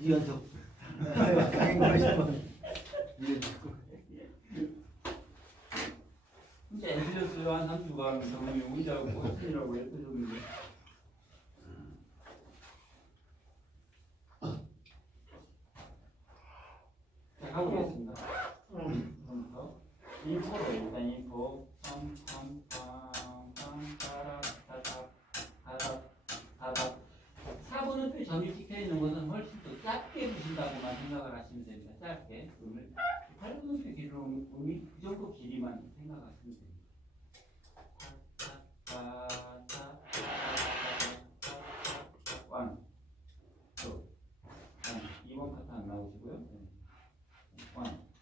이연속. 강행하시 이번 카타 안 나오시고요. 네. 1.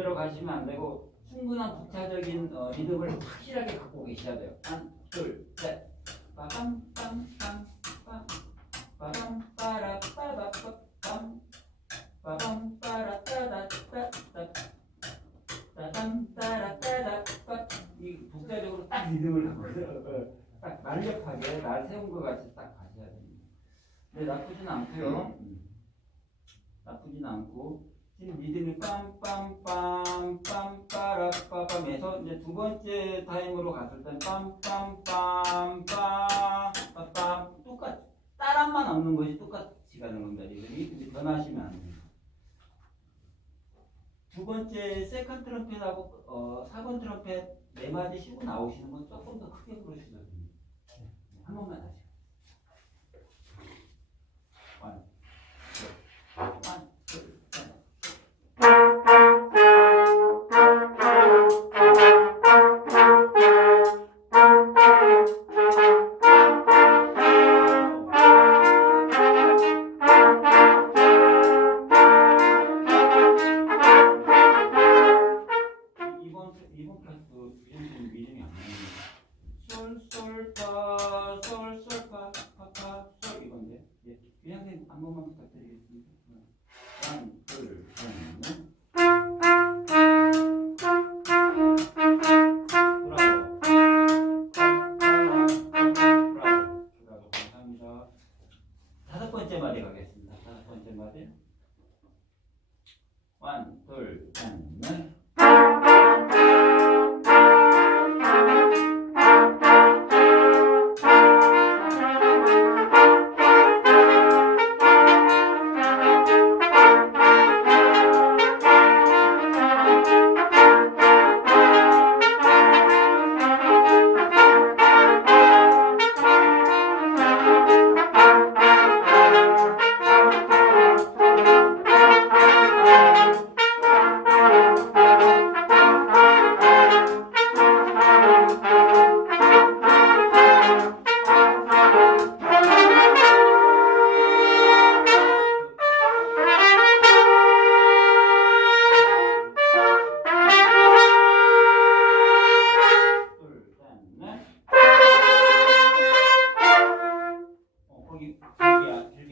리듬대로 가시면 안 되고 충분한 부차적인 어, 리듬을 확실하게 갖고 계셔야 돼요. 한, 둘, 셋. 빠밤 빰빰 빰 빠밤 빠라 빠바 빰 빠밤 빠라 따다 따따 따담 따라 따다 빠이 독자적으로 딱 리듬을 갖고 있어요. 딱 날렵하게 날 세운 것 같이 딱 가셔야 됩니다. 네, 나쁘진 않고요. 음. 나쁘진 않고 리듬이 빰빰빰 빰빠라빠빰에서 이제 두 번째 타임으로 갔을 땐 빰빰빰 빰빰빰 똑같 따라만 없는 것이 똑같이 가는 겁니다. 리듬이 근데 변하시면 안 돼요. 두 번째 세컨 트럼펫하고 어, 4번 트럼펫 네 마디 쉬고 나오시는 건 조금 더 크게 부르셔도 됩니다. 한 번만 다시. 원,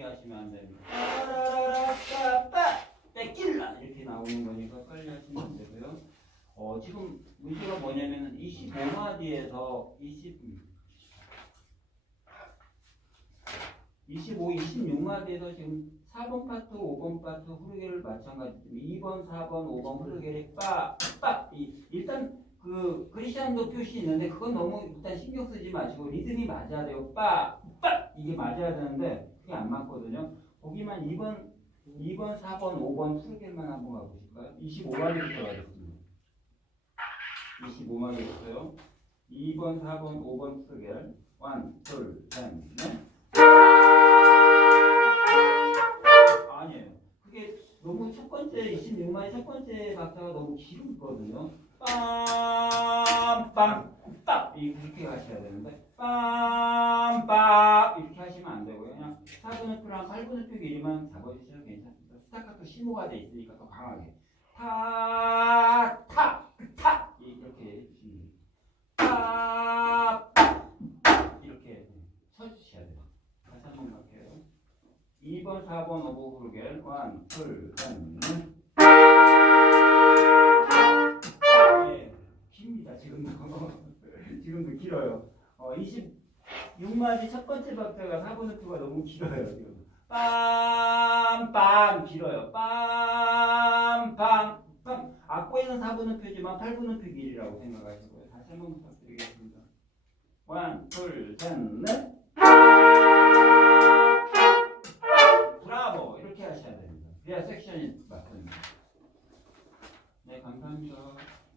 하시면 안 됩니다. 떼낄라 이렇게 나오는 거니까 빨리 하시면 안 되고요. 어, 지금 문제가 뭐냐면은 25마디에서 20, 25, 26마디에서 지금 4번 파트, 5번 파트 후르겔을 마찬가지로 2번, 4번, 5번 후르겔이 빠빠 일단 그 크리스찬도 표시 있는데 그건 너무 일단 신경 쓰지 마시고 리듬이 맞아야 돼요. 빠 빠 이게 맞아야 되는데 크게 안 맞거든요. 보기만 2번, 2번, 4번, 5번 푸른길만 한번 가보실까요? 25마리부터 가겠습니다. 25마리부터요. 2번, 4번, 5번 푸른길. 1, 2, 3, 4. 너무 첫 번째 26마디 첫 번째 박자가 너무 길거든요. 빰빰 빰 이렇게 가셔야 되는데 빰빰 이렇게 하시면 안 되고요. 그냥 4분음표랑 8분음표 길이만 잡아주시면 괜찮습니다. 스타카토 심호가 돼 있으니까 더 강하게 타타 타 이렇게 해주시면. 타 이렇게 서주셔야 돼요. 다시 한번 갈게요. 2번, 4번 오버 후르겔 1, 2, 3, 예, 깁니다 지금도 지금도 길어요. 어, 26마디 첫 번째 박자가 4분의 2가 너무 길어요 지금. 빰빰 길어요. 빰빰 빰 악보에는 4분의 표지만 8분의 표 길이라고 생각하시고요. 다시 한번 부탁드리겠습니다. 1, 2, 3, 넷. 그래야 섹션이 맞습니다. 네 감사합니다.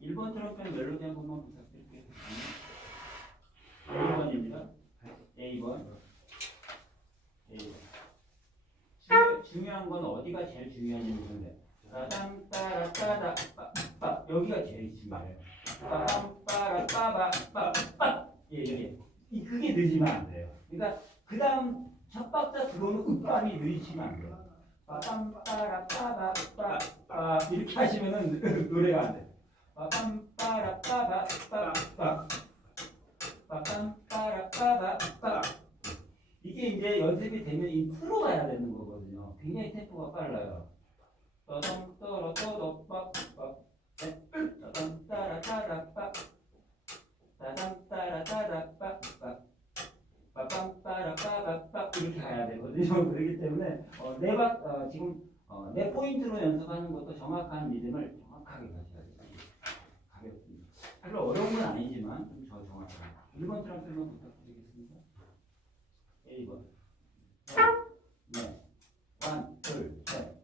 1번 트럼펫 멜로디 한 번만 부탁드릴게요. A번입니다. A번. A번. 중요, 중요한 건 어디가 제일 중요한지 모르는데 따담 따라 따다 빠빠 여기가 제일 중요해요. 빠라 빠바 빠빠 예 여기 이 그게 늦으면 안 돼요. 그러니까 그 다음 첫 박자 들어오는 음감이 느리시면 안 돼요. 빠빰빠라빠바빠빠 이렇게 하시면은 노래가 안 돼. 빠빰빠라빠바빠빠 빠빰빠라빠바빠 이게 이제 연습이 되면 인트로 가야 되는 거거든요. 굉장히 템포가 빨라요. 떠덤 떠러 떠러 빠빠 떠덤 따라 따라 빠 따담 따라 따라 빠빠 빠빰빠라빠빠빠 이렇게 가야 되거든요. 그렇기 때문에 어, 내 박, 어, 지금 어, 내 포인트로 연습하는 것도 정확한 리듬을 정확하게 가셔야 돼요. 가볍습니다. 별로 어려운 건 아니지만 좀더 정확하게. 1번 트럼펫만 부탁드리겠습니다. A번. 네. 1, 2, 셋.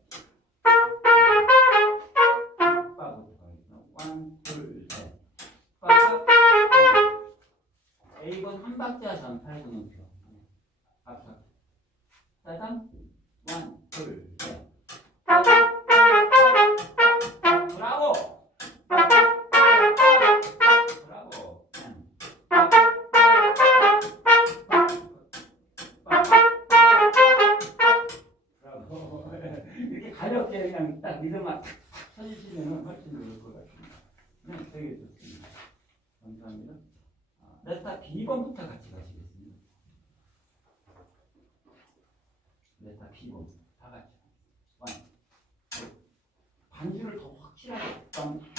빠부터 가겠습니다. 1, 2, 셋. 빠빠. A번 한 박자 전 8분음표. 앞서. 짜잔. B번 다 같이. 반주를 더 확실하게 빰빰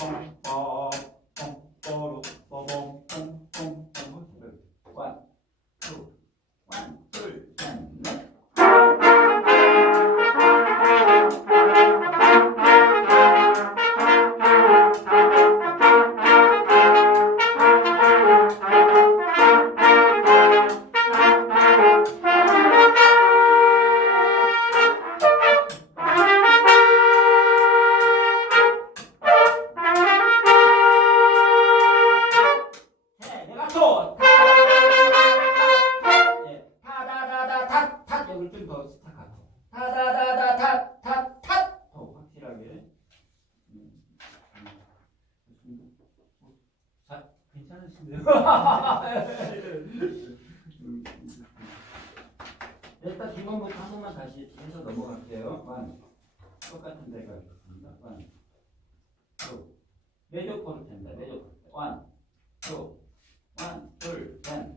메조코르테입니다. 메조코르테. 1, 2, 1, 2, 1.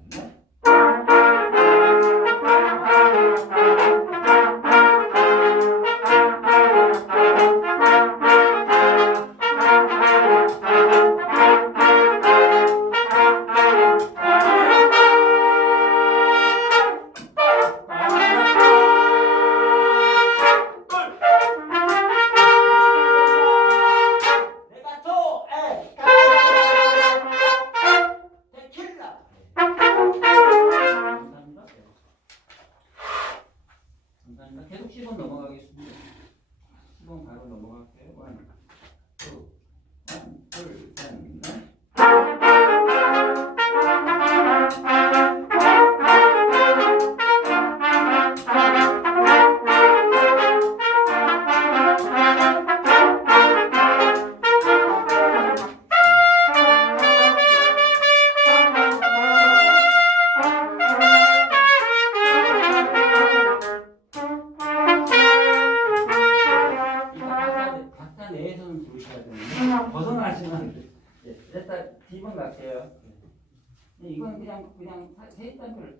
그냥 세입단들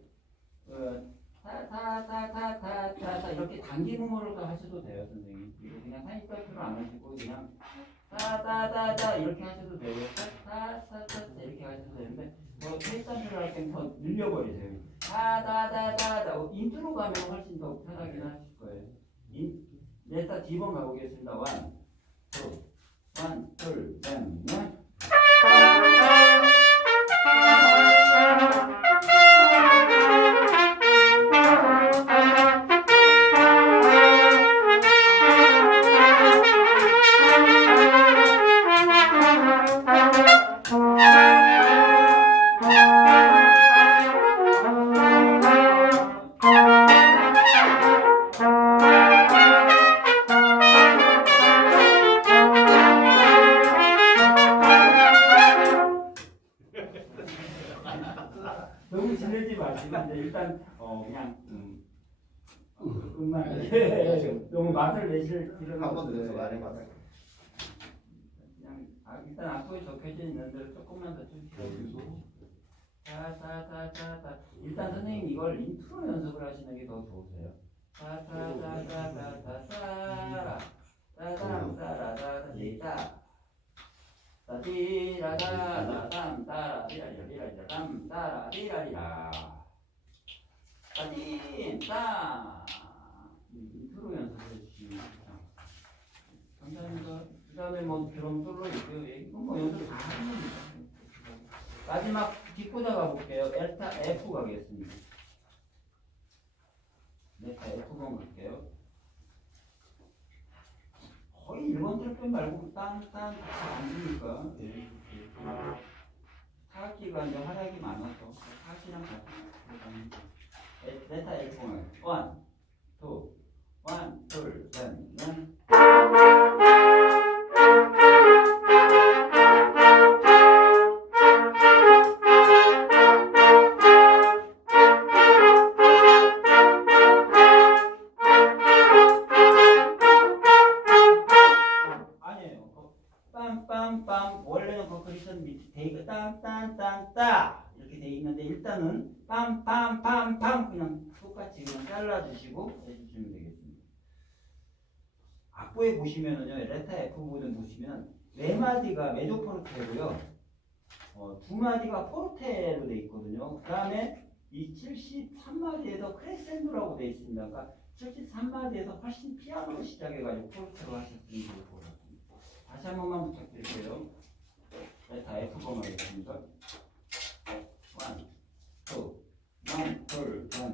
어, 타타타타타타 이렇게 단기 구모를 하셔도 돼요, 선생님. 이거 그냥 사입단표로 안 하시고 그냥 따다다다 이렇게 하셔도 되고 타타타타 이렇게 하셔도 되는데 뭐 세입단표로 할 때는 더 늘려버리세요. 다다다다다 인트로 가면 훨씬 더 편하긴 하실 거예요. 인, 일단 D번 가보겠습니다. 원, 투, 원, 둘, 셋, 넷. 예, 너무 맛을 내실 필요는 한번. 들어서 안 해봤어요. 그냥 아, 일단 앞으로 적혀져 있는 대로 조금만 더 주시고 자자자자자 일단 선생님 이걸 인트로 연습을 하시는 게 더 좋으세요. 자자자자자자 따담 따라다다 시작. 따디라다다담 따라디라리라리라담 따라디라리라 따딘 따 인트로 연습해 주시면 감사 합니다. 그 다음에 뭐 뚫로 있고요. 예, 이건 뭐 연습 다 하시면 됩니다. 마지막 뒷보다 가볼게요. 엘타 F 가겠습니다. 네타 F번 갈게요. 거의 1번 트로펜 말고 딴딴 안 주니까 예. 타악기가 이제 활약이 많아서 타악기랑 같이 들어가는 에- 네타 F번 원, 투, 원, 둘, 셋, 넷. 딴딴딴따 이렇게 돼 있는데 일단은 빰빰빰빰 그냥 똑같이 그냥 잘라주시고 해주시면 되겠습니다. 악보에 보시면은요 레타 F 부분 보시면 네 마디가 메조 포르테고요. 어, 두 마디가 포르테로 돼 있거든요. 그 다음에 이 73마디에서 크레센도라고 돼 있습니다. 그러니까 73마디에서 훨씬 피아노로 시작해가지고 포르테로 하셨으면 좋을 것 같습니다. 다시 한 번만 부탁드릴게요. 네, 다 F 번호겠습니다. 1, 2, 1, 2, 1.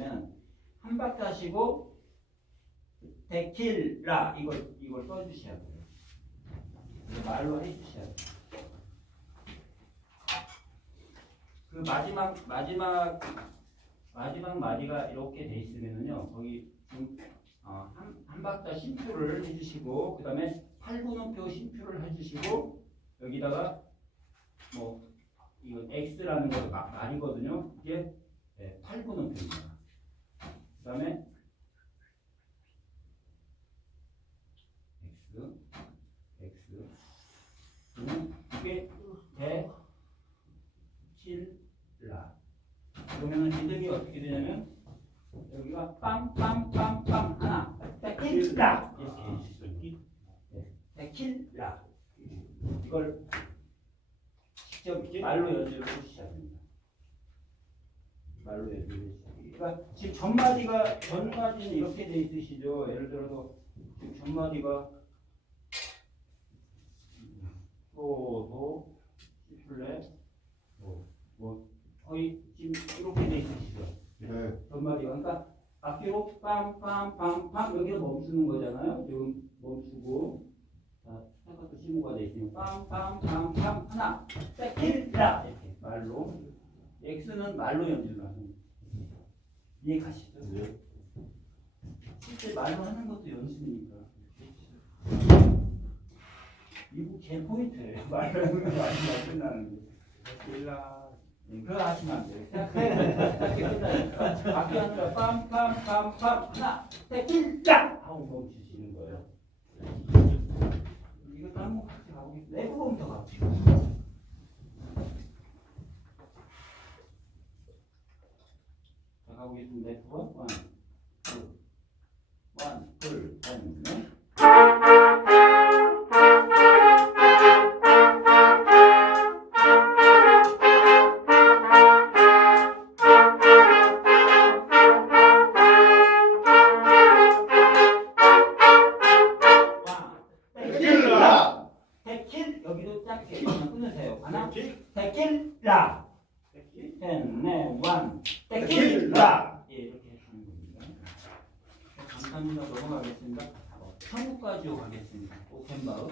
되면 한 박자 쉬고 데킬라 이걸 이걸 써주셔야 돼요. 말로 해주셔야 돼요. 그 마지막 마지막 마지막 마디가 이렇게 돼 있으면은요 거기 어, 한, 한 박자 쉼표를 해주시고 그 다음에 8분음표 쉼표를 해주시고 여기다가 뭐 이거 x라는 거 마- 말이거든요. 이게 네, 8분음표입니다. 그 다음에 x x 그러면 이게 대 7라 그러면은 리듬이 어떻게 되냐면 여기가 빰빰빰빰 하나 데킬라 이렇게 해주시죠. 데킬라 이걸 직접 말로 연주를 됩니다. 말로 연주를 됩니다. 그러니까 지금 전마디가 전마디는 이렇게 돼 있으시죠. 예를 들어서 지금 전마디가 도도 시플레 뭐, 뭐 거의 지금 이렇게 돼 있으시죠. 네. 전마디가 그러니까 앞뒤로 빰빰빰빰 여기서 멈추는 거잖아요. 지금 멈추고 또 시무가 돼 있으면 빰빰빰빰 하나 세킬라 이렇게 X는 말로 연주를 하는 거예요. 이해 가시죠? 네. 실제 말로 하는 것도 연습이니까. 이거 개 포인트예요. 말로 하는 거 말로 끝나는 게. 일라. 네, 그거 하시면 안 돼요. 이렇게 끝나니까 하느라 빰빰빰빰 하나 테킬라 하고 멈추시는 거예요. 이것도 한번 같이 가보겠습니다. 같이. 자 가보겠습니다. F1, 1, 2, 1, 2, 1, 한국까지 가겠습니다. 오펜바우